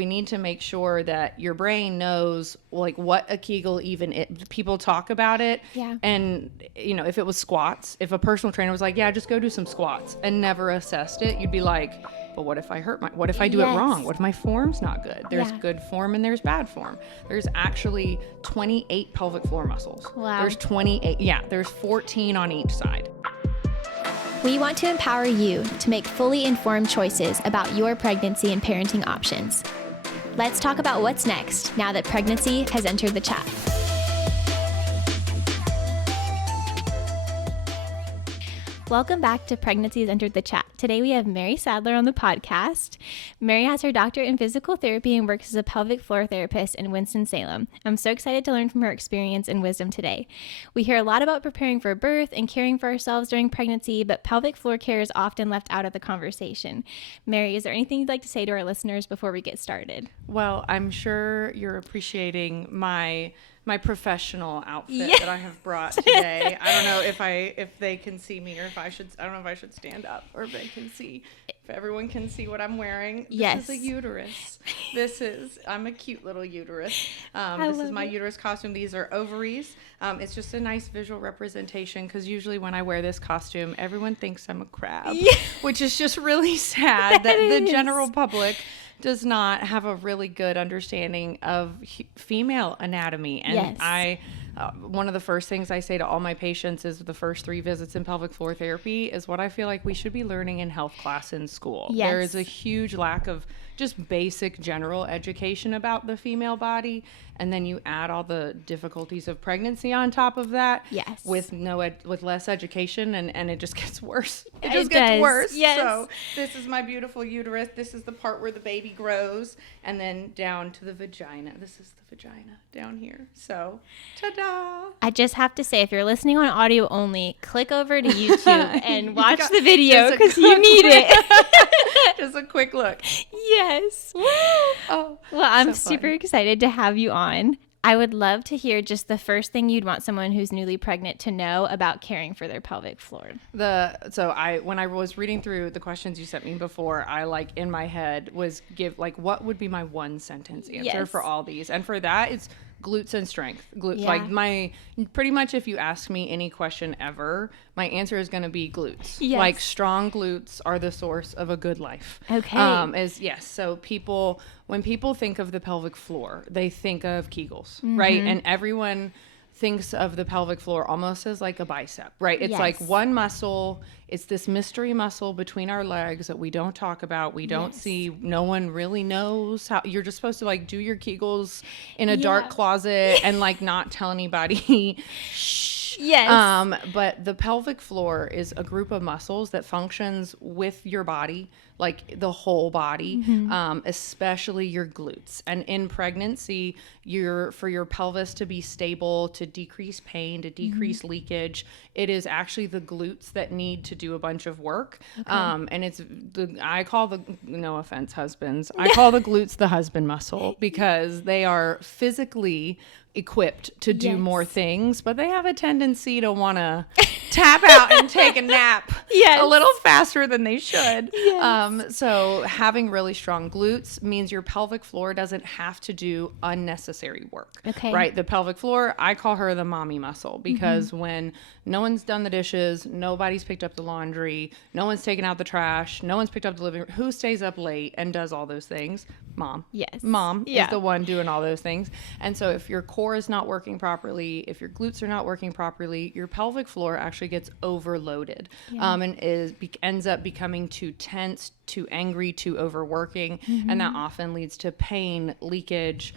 we need to make sure that your brain knows like what a Kegel even is. People talk about it. Yeah. And, you know, if it was squats, if a personal trainer was like, yeah, just go do some squats and never assessed it, you'd be like, but what if I what if I do it wrong? What if my form's not good? There's good form and there's bad form. There's actually 28 pelvic floor muscles. Wow. There's 28. Yeah. There's 14 on each side. We want to empower you to make fully informed choices about your pregnancy and parenting options. Let's talk about what's next now that pregnancy has entered the chat. Welcome back to Pregnancy Has Entered the Chat. Today we have Mary Sadler on the podcast. Mary has her doctorate in physical therapy and works as a pelvic floor therapist in Winston-Salem. I'm so excited to learn from her experience and wisdom today. We hear a lot about preparing for birth and caring for ourselves during pregnancy, but pelvic floor care is often left out of the conversation. Mary, is there anything you'd like to say to our listeners before we get started? Well, I'm sure you're appreciating my professional outfit that I have brought today. I don't know if they can see me or I don't know if I should stand up or if they can see, if everyone can see what I'm wearing. This is a uterus. I'm a cute little uterus. This is my uterus costume. These are ovaries. It's just a nice visual representation because usually when I wear this costume, everyone thinks I'm a crab, which is just really sad that the general public does not have a really good understanding of female anatomy. And one of the first things I say to all my patients is the first 3 visits in pelvic floor therapy is what I feel like we should be learning in health class in school. Yes. There is a huge lack of just basic general education about the female body. And then you add all the difficulties of pregnancy on top of that. Yes. With with less education, and it just gets worse. It just gets does. worse. Yes. So this is my beautiful uterus. This is the part where the baby grows, and then down to the vagina. This is the vagina down here. So, ta-da! I just have to say, if you're listening on audio only, click over to YouTube and watch the video because you need it. Just a quick look. Yes. Oh, well, I'm so super excited to have you on. I would love to hear just the first thing you'd want someone who's newly pregnant to know about caring for their pelvic floor. When I was reading through the questions you sent me before, I in my head was what would be my one sentence answer for all these, and for that it's glutes and strength. Pretty much if you ask me any question ever, my answer is going to be glutes. Yes. Strong glutes are the source of a good life. Okay. So when people think of the pelvic floor, they think of Kegels, right? And everyone thinks of the pelvic floor almost as like a bicep, right? It's like one muscle. It's this mystery muscle between our legs that we don't talk about. We don't see. No one really knows how. You're just supposed to do your Kegels in a dark closet and not tell anybody. Shh. Yes. But the pelvic floor is a group of muscles that functions with your body, the whole body, especially your glutes. And in pregnancy, for your pelvis to be stable, to decrease pain, to decrease leakage, it is actually the glutes that need to do a bunch of work. Okay. And I call no offense, husbands, I call the glutes the husband muscle because they are physically equipped to do more things, but they have a tendency to want to tap out and take a nap a little faster than they should. So having really strong glutes means your pelvic floor doesn't have to do unnecessary work. Okay. Right? The pelvic floor, I call her the mommy muscle because when no one's done the dishes, nobody's picked up the laundry, no one's taken out the trash, no one's picked up the living room, who stays up late and does all those things? Mom. Yes. Mom is the one doing all those things. And so if your core is not working properly, if your glutes are not working properly, your pelvic floor actually gets overloaded and ends up becoming too tense, too angry, too overworking, and that often leads to pain, leakage,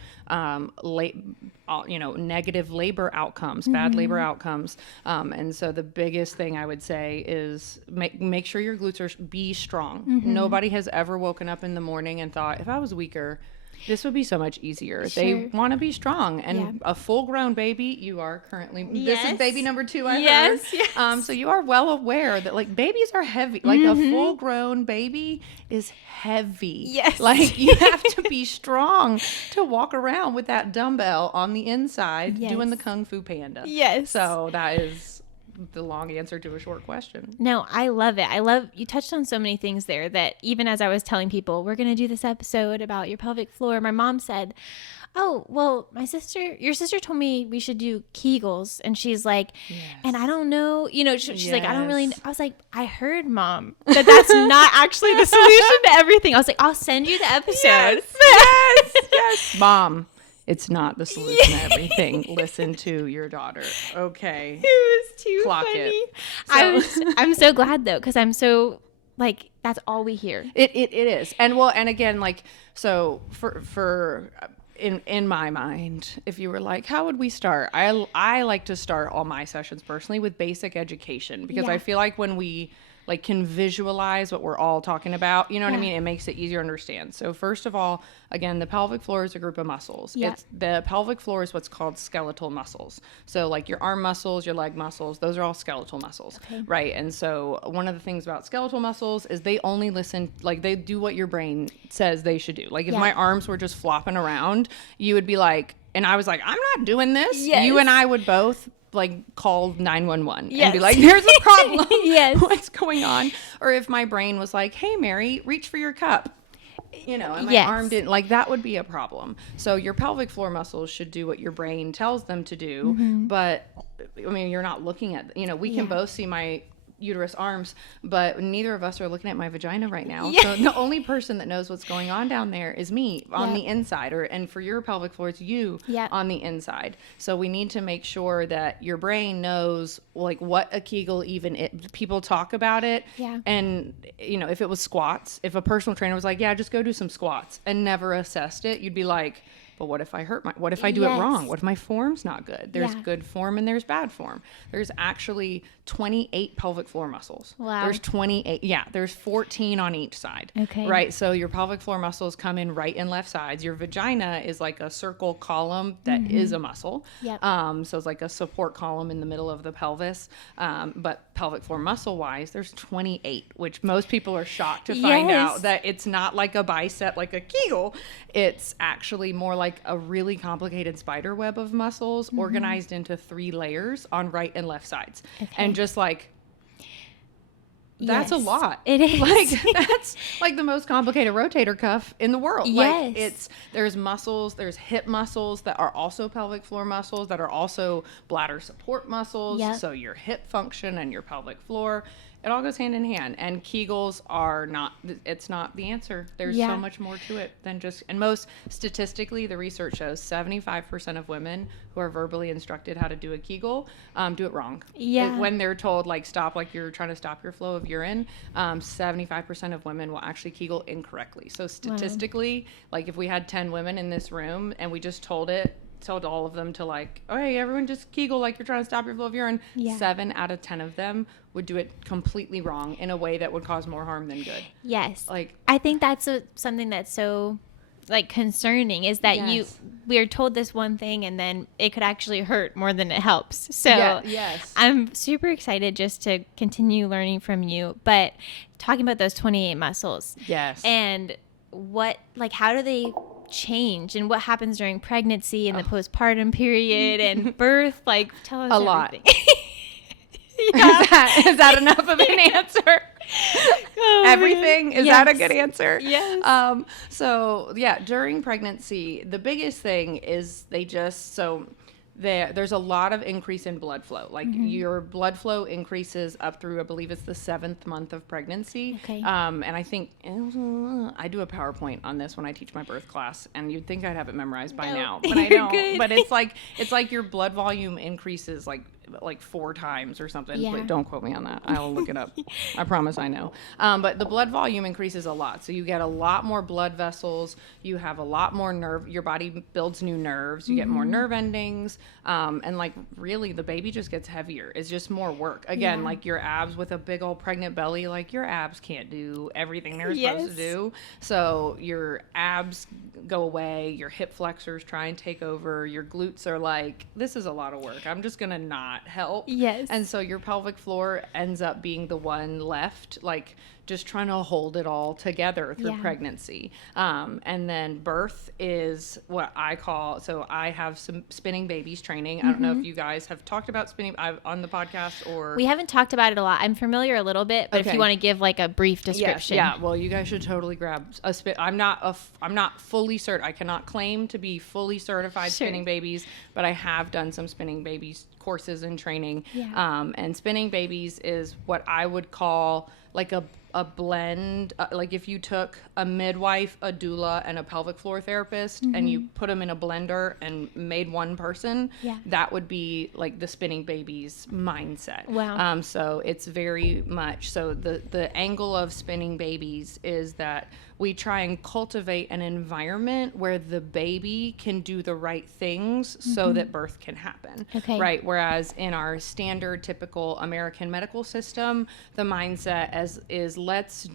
negative labor outcomes, bad labor outcomes. And so the biggest thing I would say is make sure your glutes be strong. Nobody has ever woken up in the morning and thought, if I was weaker, this would be so much easier. Sure. They want to be strong. And a full-grown baby, you are currently... Yes. This is baby number 2, I heard. Yes. So you are well aware that, babies are heavy. A full-grown baby is heavy. Yes. You have to be strong to walk around with that dumbbell on the inside doing the Kung Fu Panda. Yes. So that is the long answer to a short question. No, I love it. You touched on so many things there that even as I was telling people, we're going to do this episode about your pelvic floor, my mom said, oh, well, your sister told me we should do kegels. And she's like, and I don't know, she's like, I don't really, I was like, I heard, Mom, that's not actually the solution to everything. I was like, I'll send you the episode. Yes. Mom, it's not the solution to everything. Listen to your daughter. Okay. It was too Clock funny. it. I'm so glad though, because I'm so like, that's all we hear. It is. And again, like, so for in my mind, if you were like, how would we start? I like to start all my sessions personally with basic education, because I feel like when we like can visualize what we're all talking about, you know what I mean? It makes it easier to understand. So first of all, again, the pelvic floor is a group of muscles. The pelvic floor is what's called skeletal muscles. So like your arm muscles, your leg muscles, those are all skeletal muscles, right? And so one of the things about skeletal muscles is they only listen, like they do what your brain says they should do. Like if my arms were just flopping around, you would be like, and I was like, I'm not doing this. You and I would both like call 911 and be like, there's a problem. What's going on? Or if my brain was like, hey, Mary, reach for your cup, and my arm didn't, like, that would be a problem. So your pelvic floor muscles should do what your brain tells them to do. But I mean, you're not looking at, we can both see my uterus arms, but neither of us are looking at my vagina right now. So the only person that knows what's going on down there is me on the inside, and for your pelvic floor, it's you on the inside. So we need to make sure that your brain knows like what a Kegel even is. People talk about it. And if it was squats, if a personal trainer was like, just go do some squats and never assessed it, you'd be like, but what if I what if I do it wrong? What if my form's not good? There's good form and there's bad form. There's actually 28 pelvic floor muscles. Wow. There's 28. Yeah. There's 14 on each side. Okay. Right. So your pelvic floor muscles come in right and left sides. Your vagina is like a circle column that is a muscle. So it's like a support column in the middle of the pelvis. But pelvic floor muscle wise, there's 28, which most people are shocked to find out that it's not like a bicep, like a Kegel. It's actually more like a really complicated spider web of muscles organized into 3 layers on right and left sides. And just like, that's a lot. It is. Like, that's like the most complicated rotator cuff in the world. Like, there's muscles, there's hip muscles that are also pelvic floor muscles that are also bladder support muscles. So your hip function and your pelvic floor, it all goes hand in hand. And Kegels are not, it's not the answer. There's so much more to it than just, and most statistically, the research shows 75% of women who are verbally instructed how to do a Kegel do it wrong. When they're told, like, stop, like you're trying to stop your flow of urine, 75% of women will actually Kegel incorrectly. So statistically, like if we had 10 women in this room and we just told all of them to like, oh, hey, everyone just Kegel like you're trying to stop your flow of urine. 7 out of 10 of them would do it completely wrong in a way that would cause more harm than good. Like, I think that's something that's so like concerning is that we are told this one thing and then it could actually hurt more than it helps. So I'm super excited just to continue learning from you, but talking about those 28 muscles. And how do they change and what happens during pregnancy and the postpartum period and birth? Like, tell us everything. Is that enough of an answer? Everything? Is that a good answer? So during pregnancy, the biggest thing is there's a lot of increase in blood flow. Like your blood flow increases up through, I believe it's the 7th month of pregnancy. And I think I do a PowerPoint on this when I teach my birth class, and you'd think I'd have it memorized by now, but I don't. Good. But it's like your blood volume increases like 4 times or something. Please don't quote me on that. I'll look it up. I promise I know. But the blood volume increases a lot. So you get a lot more blood vessels. You have a lot more nerve. Your body builds new nerves. You get more nerve endings. And like really the baby just gets heavier. It's just more work. Again, like your abs with a big old pregnant belly, like your abs can't do everything they're supposed to do. So your abs go away. Your hip flexors try and take over. Your glutes are like, this is a lot of work. I'm just going to not help. And so your pelvic floor ends up being the one left, like just trying to hold it all together through Yeah. pregnancy. And then birth is what I call, so I have some spinning babies training. I don't know if you guys have talked about spinning on the podcast or. We haven't talked about it a lot. I'm familiar a little bit, but if Okay. you want to give like a brief description. Yes, yeah. Well, you guys should totally grab a spin. I'm not fully I cannot claim to be fully certified Sure. spinning babies, but I have done some spinning babies courses and training. Yeah. And spinning babies is what I would call like a blend, like if you took a midwife, a doula, and a pelvic floor therapist, and you put them in a blender and made one person, Yeah. that would be like the spinning babies mindset. Wow. So it's very much, so the angle of spinning babies is that we try and cultivate an environment where the baby can do the right things so that birth can happen. Okay. Right. Whereas in our standard, typical American medical system, the mindset is let's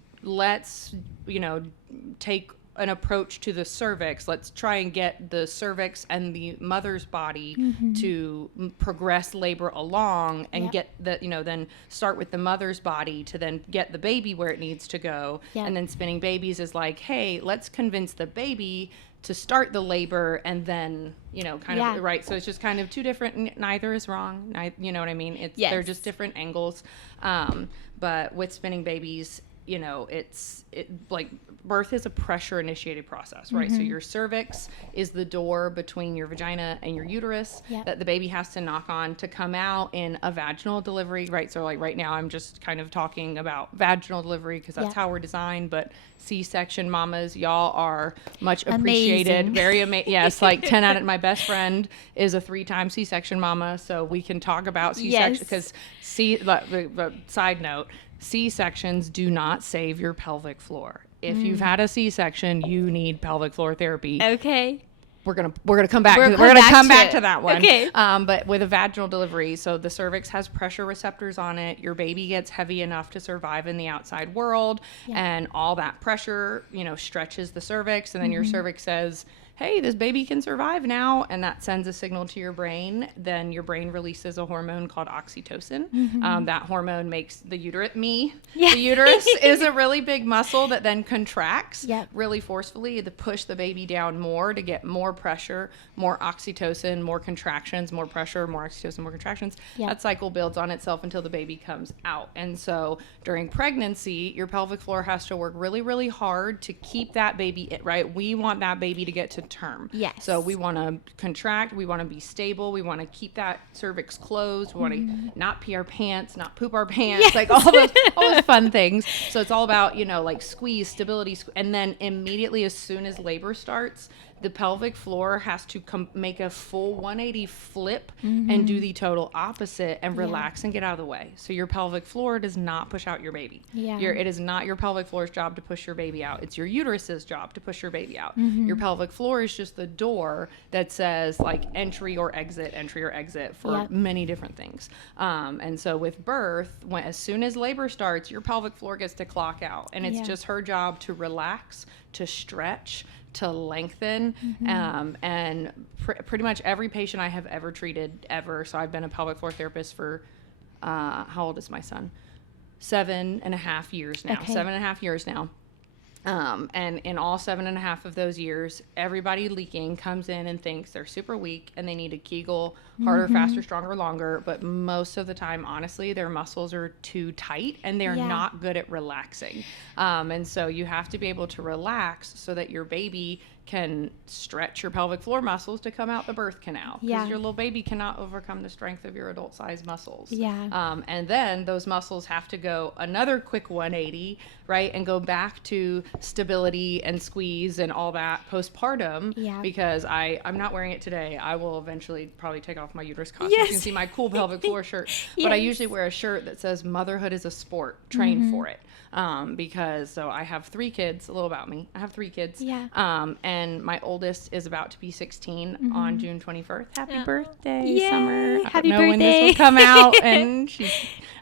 take an approach to the cervix. Let's try and get the cervix and the mother's body to progress labor along and Yep. get then start with the mother's body to then get the baby where it needs to go. Yep. And then spinning babies is like, hey, let's convince the baby to start the labor and then, kind Yeah. of, right. So it's just kind of two different, neither is wrong. You know what I mean? Yes. They're just different angles. But with spinning babies, it's like birth is a pressure initiated process, right? So your cervix is the door between your vagina and your uterus Yep. that the baby has to knock on to come out in a vaginal delivery, right? So like right now I'm just kind of talking about vaginal delivery because that's Yep. how we're designed, but C-section mamas, y'all are much appreciated. Amazing. Very amazing. Yes, like 10 out of my best friend is a 3-time C-section mama, so we can talk about C-section Yes. because side note, C-sections do not save your pelvic floor. If you've had a C-section, you need pelvic floor therapy. Okay. We're gonna come back. We're We're gonna back come to back it. to that one. Okay. But with a vaginal delivery, so the cervix has pressure receptors on it. Your baby gets heavy enough to survive in the outside world, and all that pressure, stretches the cervix, and then your cervix says, hey, this baby can survive now, and that sends a signal to your brain. Then your brain releases a hormone called oxytocin. That hormone makes the uterus, Yeah. the uterus is a really big muscle that then contracts Yep. really forcefully to push the baby down more to get more pressure, more oxytocin, more contractions, more pressure, more oxytocin, more contractions. Yep. That cycle builds on itself until the baby comes out. And so during pregnancy, your pelvic floor has to work really, really hard to keep that baby, right? We want that baby to get to term. Yes. So we want to contract, we want to be stable, we want to keep that cervix closed, we want to not pee our pants, not poop our pants, Yes. like all those fun things. So it's all about, like squeeze, stability, and then immediately as soon as labor starts, the pelvic floor has to make a full 180 flip and do the total opposite and relax and get out of the way. So your pelvic floor does not push out your baby. Yeah. It is not your pelvic floor's job to push your baby out. It's your uterus's job to push your baby out. Your pelvic floor is just the door that says like entry or exit for Yep. many different things. And so with birth, as soon as labor starts, your pelvic floor gets to clock out, and it's Yeah. just her job to relax, to stretch, to lengthen. And pretty much every patient I have ever treated ever, so I've been a pelvic floor therapist for how old is my son? 7.5 years now. Okay. 7.5 years now. And in all 7.5 of those years, everybody leaking comes in and thinks they're super weak and they need a Kegel harder, faster, stronger, longer. But most of the time, honestly, their muscles are too tight and they're Yeah. not good at relaxing. And so you have to be able to relax so that your baby can stretch your pelvic floor muscles to come out the birth canal. Because Yeah. your little baby cannot overcome the strength of your adult sized muscles. Yeah. And then those muscles have to go another quick 180, right? And go back to stability and squeeze and all that postpartum. Yeah. Because I'm not wearing it today. I will eventually probably take off my uterus costume. Yes. You can see my cool pelvic floor shirt. But I Yes. usually wear a shirt that says motherhood is a sport, train for it. Because so I have 3 kids, a little about me. I have 3 kids. Yeah. And my oldest is about to be 16 on June 21st. Happy Oh. birthday, Yay. Summer. I Happy don't know when this birthday. will come out, and she's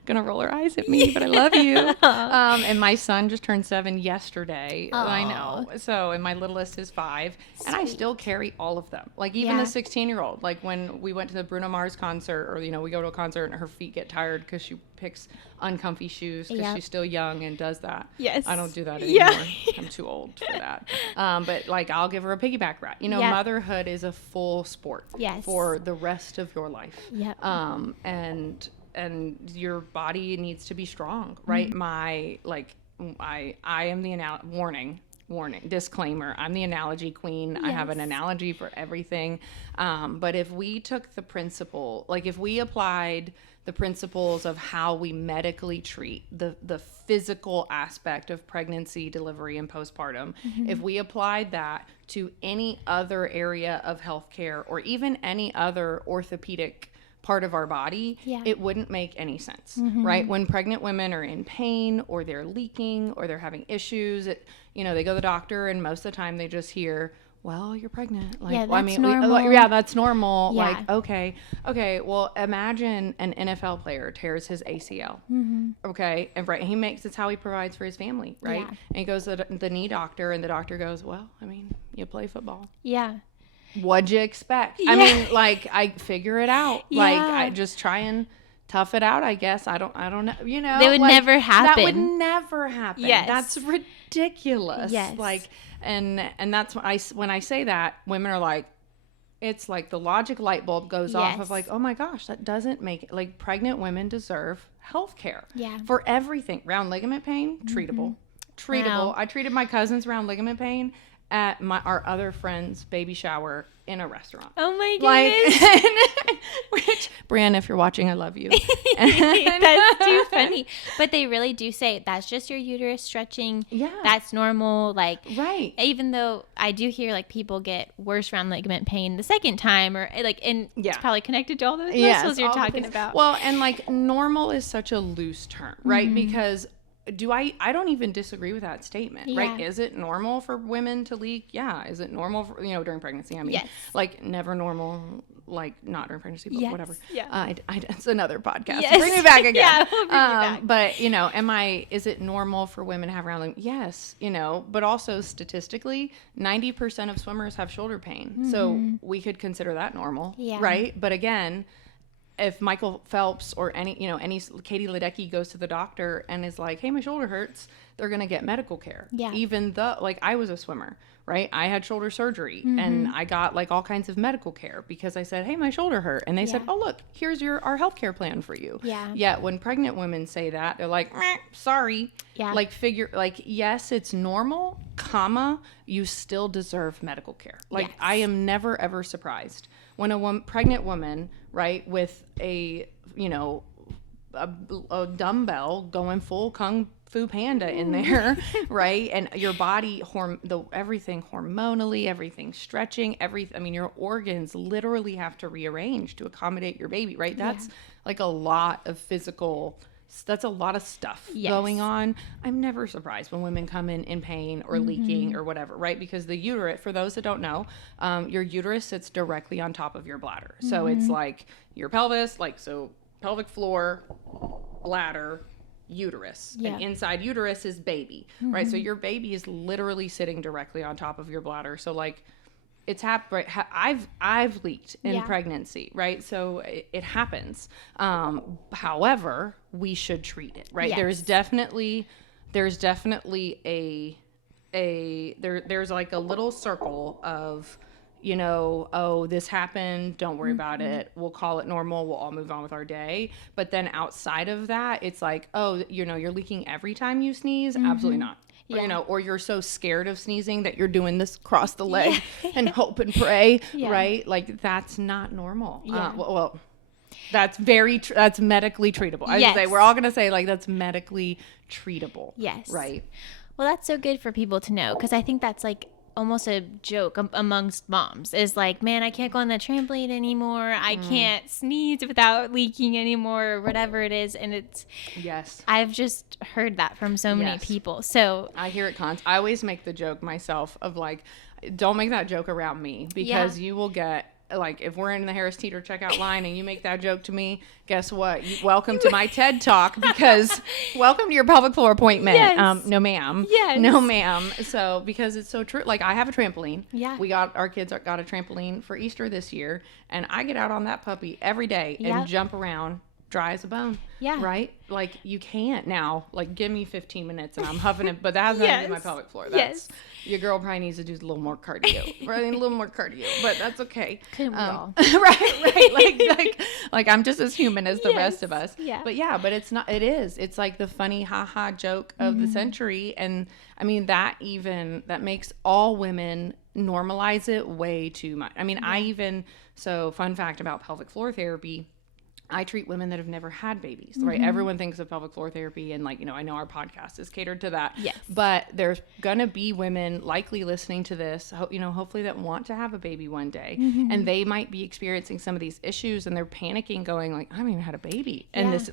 gonna roll her eyes at me, but I love you. And my son just turned 7 yesterday. I know. So, and my littlest is 5, and I Sweet. still carry all of them. Like even Yeah. the 16-year-old. Like when we went to the Bruno Mars concert, or we go to a concert and her feet get tired because she picks uncomfy shoes because Yep. she's still young and does that. Yes. I don't do that Yeah. anymore. I'm too old for that. But like I'll give her a piggyback ride. You know, Yep. motherhood is a full sport Yes. for the rest of your life. Yep. And your body needs to be strong, right? I am the warning, disclaimer, I'm the analogy queen. I have an Yes. analogy for everything. But if we took the principle, like if we applied the principles of how we medically treat the physical aspect of pregnancy, delivery, and postpartum, if we applied that to any other area of healthcare or even any other orthopedic part of our body, it wouldn't make any sense, right? When pregnant women are in pain or they're leaking or they're having issues, they go to the doctor and most of the time they just hear, well, you're pregnant. Like, Yeah, well, that's normal. that's normal. Yeah. Like, okay. Well, imagine an NFL player tears his ACL. Okay. And right. It's how he provides for his family. Right. Yeah. And he goes to the knee doctor and the doctor goes, well, I mean, you play football. Yeah. What'd you expect? Yeah. I mean, like, I figure it out. Yeah. Like, I just try and tough it out, I guess. I don't know. They would never happen. That would never happen. Yes. That's ridiculous. Yes. Like, and that's when I say that, women are like, it's like the logic light bulb goes off of like, oh my gosh, that doesn't make it. Like, pregnant women deserve health care. Yeah. For everything. Round ligament pain, treatable. Wow. I treated my cousin's round ligament pain at our other friend's baby shower in a restaurant. Oh my goodness. Which, Brianna, if you're watching, I love you. That's too funny. But they really do say that's just your uterus stretching. Yeah. That's normal. Like, Right. even though I do hear like people get worse round ligament pain the second time, or like, and it's probably connected to all those muscles you're all the talking things. about. Well, and like normal is such a loose term, right? Because I don't even disagree with that statement, right? Yeah. Is it normal for women to leak? Yeah. Is it normal for, during pregnancy? I mean, Yes. like never normal, like not during pregnancy, but Yes. whatever. Yeah. It's another podcast. Yes. Bring me back again. Yeah, we'll bring you back. But, is it normal for women to have round ligament? Yes, but also statistically, 90% of swimmers have shoulder pain. So we could consider that normal, Yeah. right? But again, if Michael Phelps or any Katie Ledecky goes to the doctor and is like, hey, my shoulder hurts, they're going to get medical care. Yeah. Even though, like, I was a swimmer, right? I had shoulder surgery and I got like all kinds of medical care because I said, hey, my shoulder hurt. And they said, oh, look, here's our healthcare plan for you. Yeah. Yet when pregnant women say that, they're like, sorry. Yeah. Yes, it's normal, you still deserve medical care. Like, Yes. I am never, ever surprised when a pregnant woman, right, with a dumbbell going full Kung Fu Panda in there, right? And your body, everything hormonally, everything stretching, your organs literally have to rearrange to accommodate your baby, right? That's like a lot of that's a lot of stuff going on. I'm never surprised when women come in pain or leaking or whatever, right? Because the uterus, for those that don't know, your uterus sits directly on top of your bladder. So it's like your pelvis, so pelvic floor, bladder, uterus. Yeah. And inside uterus is baby, right? So your baby is literally sitting directly on top of your bladder. So like, it's happened. Right? I've leaked in pregnancy, right? So it happens. However, we should treat it, right? Yes. There's definitely there's like a little circle of, this happened, don't worry about it. We'll call it normal. We'll all move on with our day. But then outside of that, it's like, oh, you're leaking every time you sneeze. Absolutely not. Yeah. Or you're so scared of sneezing that you're doing this cross the leg and hope and pray, right? Like, that's not normal. Yeah. Well, that's that's medically treatable. I would say we're all going to say like that's medically treatable. Yes. Right. Well, that's so good for people to know, because I think that's like almost a joke amongst moms is like, man, I can't go on the trampoline anymore. I can't sneeze without leaking anymore, or whatever it is. And I've just heard that from so many people. So I hear it I always make the joke myself of like, don't make that joke around me, because you will get, like, if we're in the Harris Teeter checkout line and you make that joke to me, guess what? Welcome to my TED Talk, because welcome to your pelvic floor appointment. Yes. No, ma'am. Yes. No, ma'am. So, because it's so true. Like, I have a trampoline. Yeah. Our kids got a trampoline for Easter this year, and I get out on that puppy every day and jump around dry as a bone. Yeah. Right? Like, you can't now, like, give me 15 minutes and I'm huffing it, but that has nothing to do with my pelvic floor. That's, your girl probably needs to do a little more cardio, right? A little more cardio, but that's okay. Couldn't we all? right. Like I'm just as human as the rest of us. Yeah. But it's not, it's like the funny haha joke of the century. And I mean, that makes all women normalize it way too much. I mean, so fun fact about pelvic floor therapy, I treat women that have never had babies, right? Everyone thinks of pelvic floor therapy and like, I know our podcast is catered to that. Yes. But there's going to be women likely listening to this, hopefully that want to have a baby one day. And they might be experiencing some of these issues and they're panicking going like, I haven't even had a baby. And this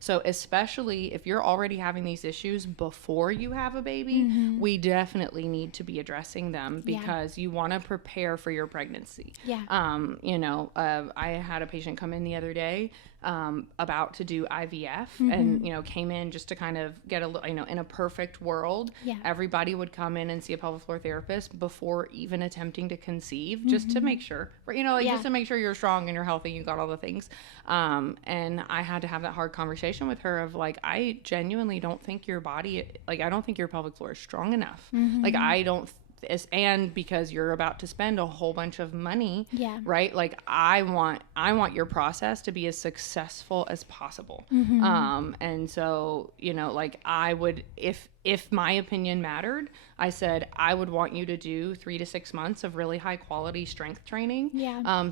so especially if you're already having these issues before you have a baby, we definitely need to be addressing them because you want to prepare for your pregnancy. Yeah. I had a patient come in the other day about to do IVF and, came in just to kind of get in a perfect world, everybody would come in and see a pelvic floor therapist before even attempting to conceive, just to make sure, just to make sure you're strong and you're healthy, you got all the things. And I had to have that hard conversation with her of like, I genuinely don't think your body, like, I don't think your pelvic floor is strong enough. Like, I don't and because you're about to spend a whole bunch of money, right? Like I want your process to be as successful as possible. And so, like I would, if my opinion mattered, I said, I would want you to do 3 to 6 months of really high quality strength training.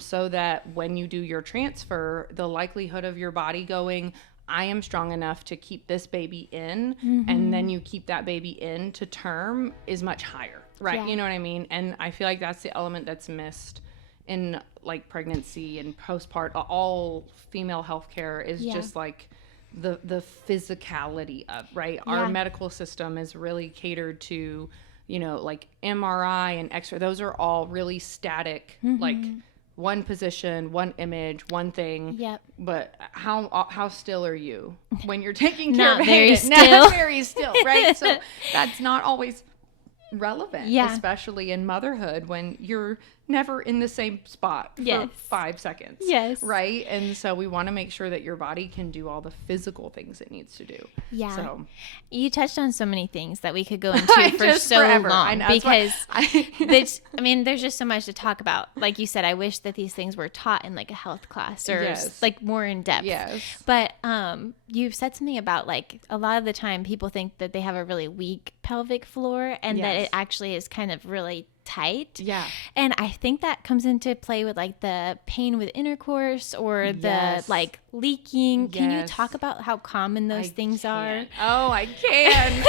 So that when you do your transfer, the likelihood of your body going, I am strong enough to keep this baby in, and then you keep that baby in to term is much higher. Right. You know what I mean? And I feel like that's the element that's missed in like pregnancy and postpartum. All female healthcare is just like the physicality of, right? Our medical system is really catered to, like MRI and X-ray. Those are all really static, like one position, one image, one thing. Yep. But how still are you when you're taking care of it? Not very still, right? So that's not always relevant, especially in motherhood when you're never in the same spot for 5 seconds. Right? And so we want to make sure that your body can do all the physical things it needs to do. So you touched on so many things that we could go into for so forever. Long. I know, because there's just so much to talk about. Like you said, I wish that these things were taught in like a health class or like more in depth. But you've said something about like a lot of the time people think that they have a really weak pelvic floor and that it actually is kind of really tight. And I think that comes into play with like the pain with intercourse or the like leaking. Can you talk about how common those things are? Oh, I can.